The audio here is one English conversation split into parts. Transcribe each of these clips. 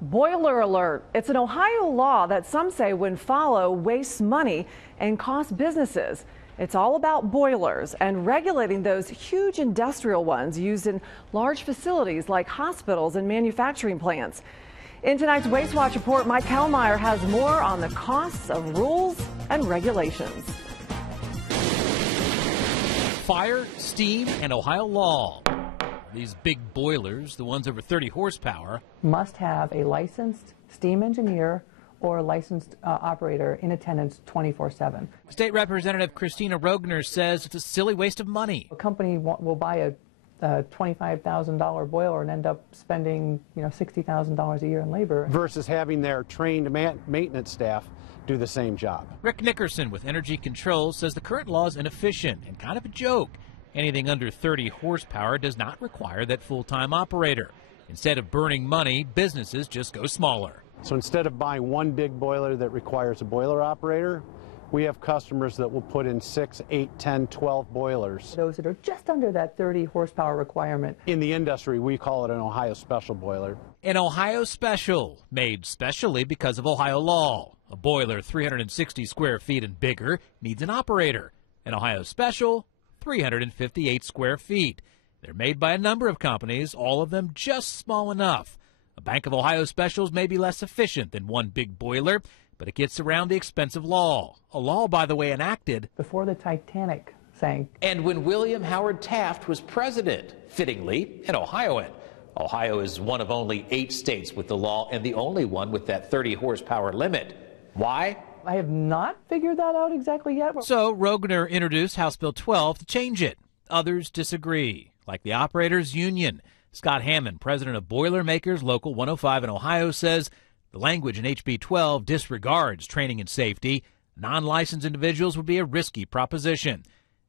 Boiler alert. It's an Ohio law that some say when followed wastes money and costs businesses. It's all about boilers and regulating those huge industrial ones used in large facilities like hospitals and manufacturing plants. In tonight's Waste Watch report, Mike Kellmeyer has more on the costs of rules and regulations. Fire, steam, and Ohio law. These big boilers, the ones over 30 horsepower, must have a licensed steam engineer or a licensed operator in attendance 24/7. State Representative Kristina Roegner says it's a silly waste of money. A company will buy a $25,000 boiler and end up spending $60,000 a year in labor. Versus having their trained maintenance staff do the same job. Rick Nickerson with Energy Control says the current law is inefficient and kind of a joke. Anything under 30 horsepower does not require that full-time operator. Instead of burning money, businesses just go smaller. So instead of buying one big boiler that requires a boiler operator, we have customers that will put in 6, 8, 10, 12 boilers. Those that are just under that 30 horsepower requirement. In the industry, we call it an Ohio Special boiler. An Ohio Special, made specially because of Ohio law. A boiler 360 square feet and bigger needs an operator. An Ohio Special, 358 square feet. They're made by a number of companies, all of them just small enough. A Bank of Ohio Specials may be less efficient than one big boiler, but it gets around the expensive law. A law, by the way, enacted before the Titanic sank. And when William Howard Taft was president, fittingly, an Ohioan. Ohio is one of only 8 states with the law and the only one with that 30 horsepower limit. Why? I have not figured that out exactly yet. So Roegner introduced House Bill 12 to change it. Others disagree, like the Operators Union. Scott Hammond, president of Boilermakers Local 105 in Ohio, says the language in HB 12 disregards training and safety. Non-licensed individuals would be a risky proposition.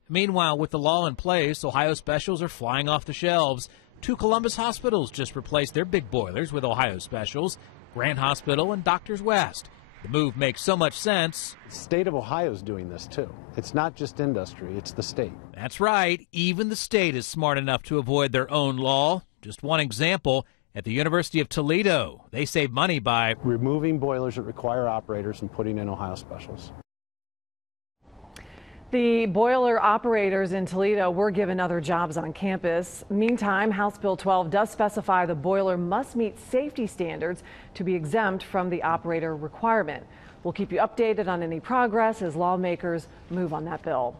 Meanwhile, with the law in place, Ohio Specials are flying off the shelves. 2 Columbus hospitals just replaced their big boilers with Ohio Specials, Grant Hospital and Doctors West. The move makes so much sense. The state of Ohio is doing this too. It's not just industry, it's the state. That's right. Even the state is smart enough to avoid their own law. Just one example, at the University of Toledo, they save money by removing boilers that require operators and putting in Ohio Specials. The boiler operators in Toledo were given other jobs on campus. Meantime, House Bill 12 does specify the boiler must meet safety standards to be exempt from the operator requirement. We'll keep you updated on any progress as lawmakers move on that bill.